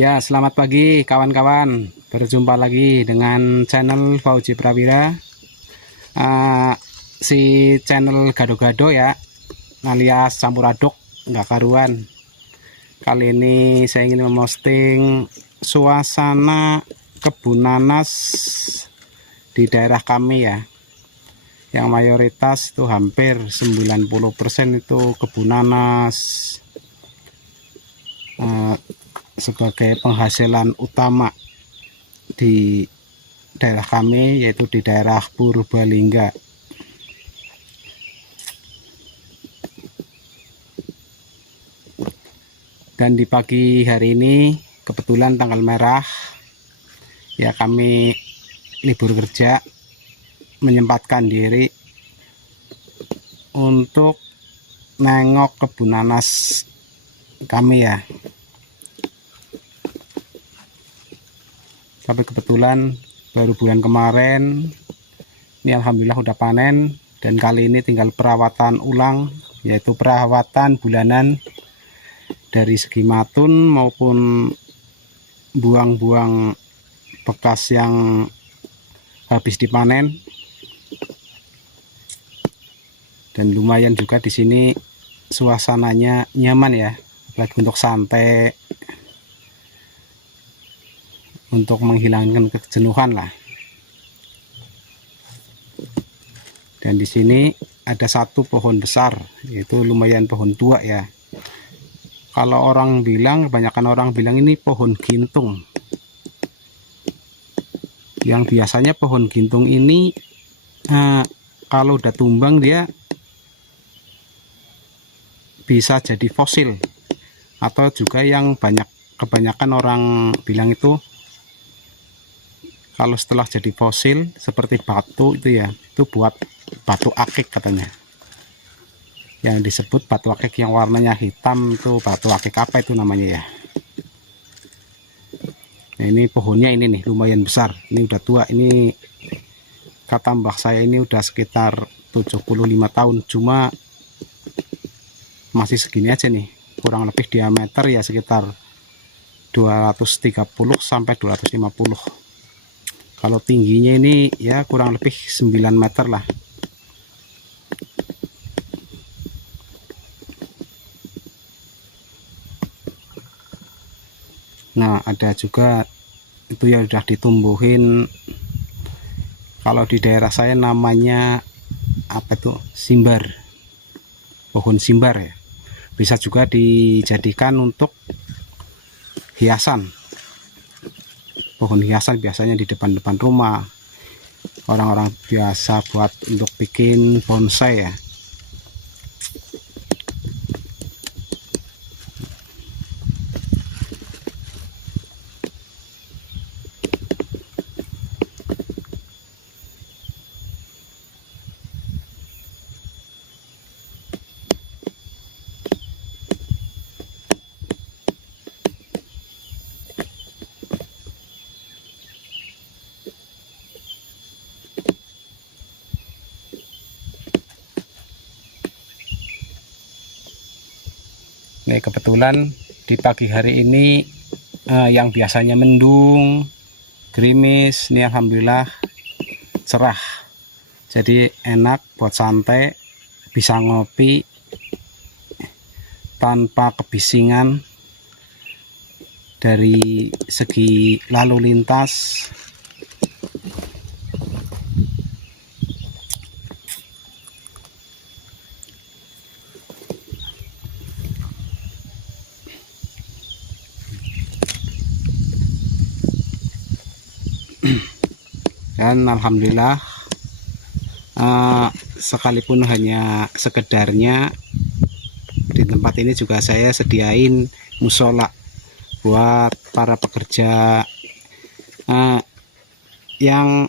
Ya, selamat pagi kawan-kawan. Berjumpa lagi dengan channel Fauji Prawira. Si channel gado-gado ya, alias campur aduk, nggak karuan. Kali ini saya ingin memposting suasana kebun nanas di daerah kami ya. Yang mayoritas itu hampir 90% itu kebun nanas. Sebagai penghasilan utama di daerah kami, yaitu di daerah Purbalingga. Dan di pagi hari ini kebetulan tanggal merah ya, kami libur kerja, menyempatkan diri untuk nengok kebun nanas kami ya. Tapi kebetulan baru bulan kemarin ini alhamdulillah udah panen, dan kali ini tinggal perawatan ulang, yaitu perawatan bulanan dari segi matun maupun buang-buang bekas yang habis dipanen. Dan lumayan juga di sini suasananya nyaman ya, apalagi untuk santai, untuk menghilangkan kejenuhan lah. Dan di sini ada satu pohon besar, yaitu lumayan pohon tua ya. Kalau orang bilang, kebanyakan orang bilang ini pohon gintung. Yang biasanya pohon gintung ini kalau udah tumbang dia bisa jadi fosil, atau juga yang kebanyakan orang bilang itu kalau setelah jadi fosil seperti batu itu ya, itu buat batu akik katanya. Yang disebut batu akik yang warnanya hitam itu batu akik apa itu namanya ya. Nah, ini pohonnya ini nih lumayan besar. Ini udah tua, ini kata mbah saya ini udah sekitar 75 tahun. Cuma masih segini aja nih. Kurang lebih diameter ya sekitar 230 sampai 250. Kalau tingginya ini ya kurang lebih 9 meter lah. Nah, ada juga itu ya udah ditumbuhin. Kalau di daerah saya namanya apa tuh? Simbar. Pohon simbar ya. Bisa juga dijadikan untuk hiasan. Pohon hiasan biasanya di depan-depan rumah. Orang-orang biasa buat untuk bikin bonsai ya. Nih kebetulan di pagi hari ini yang biasanya mendung, gerimis, ini alhamdulillah cerah. Jadi enak buat santai, bisa ngopi tanpa kebisingan dari segi lalu lintas. Dan alhamdulillah sekalipun hanya sekedarnya, di tempat ini juga saya sediain musola buat para pekerja yang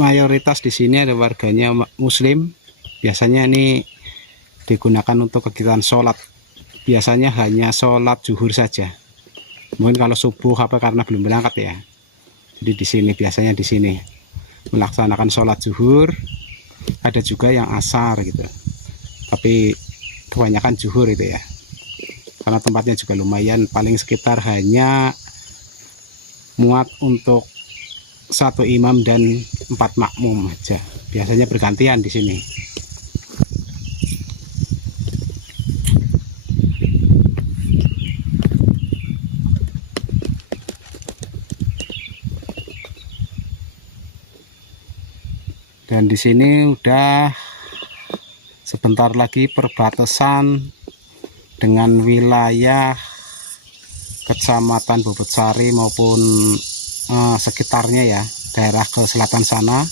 mayoritas di sini ada warganya muslim. Biasanya ini digunakan untuk kegiatan sholat, biasanya hanya sholat zuhur saja. Mungkin kalau subuh apa karena belum berangkat ya. Jadi di sini biasanya di sini melaksanakan sholat zuhur. Ada juga yang asar gitu, tapi kebanyakan zuhur itu ya. karena tempatnya juga lumayan, paling sekitar hanya muat untuk satu imam dan 4 makmum aja. Biasanya bergantian di sini. Dan di sini udah sebentar lagi perbatasan dengan wilayah Kecamatan Bobotsari maupun sekitarnya ya, daerah ke selatan sana,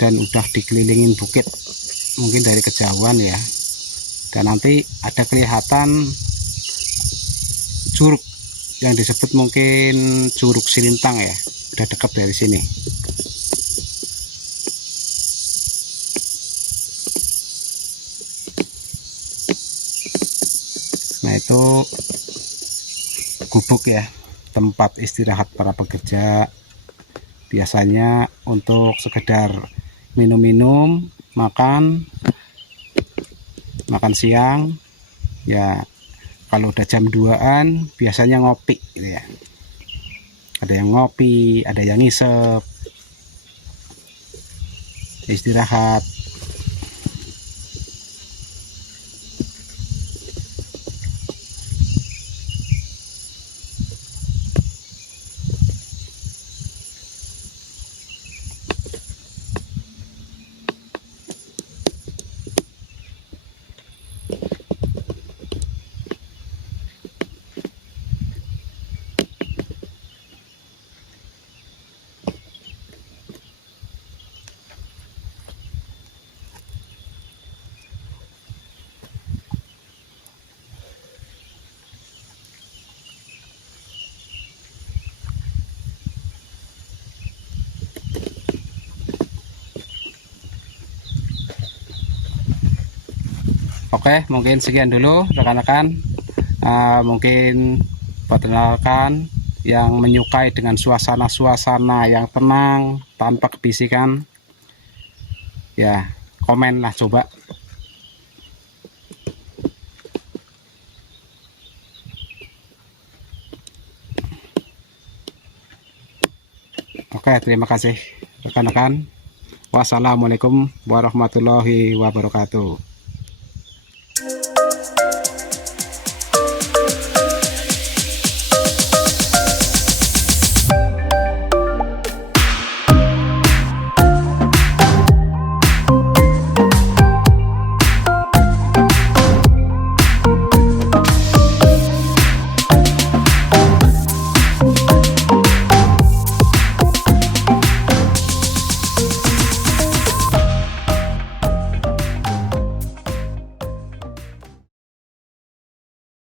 dan udah dikelilingin bukit mungkin dari kejauhan ya. Dan nanti ada kelihatan curug yang disebut mungkin Curug Silintang ya, udah dekat dari sini. Nah itu gubuk ya, tempat istirahat para pekerja, biasanya untuk sekedar minum-minum, makan siang ya. Kalau udah jam 2-an biasanya ngopi gitu ya, ada yang ngopi, ada yang ngisep, istirahat. Oke, mungkin sekian dulu rekan-rekan. Mungkin perkenalkan yang menyukai dengan suasana-suasana yang tenang tanpa kebisikan ya, komen lah coba. Oke, terima kasih rekan-rekan. Wassalamualaikum warahmatullahi wabarakatuh.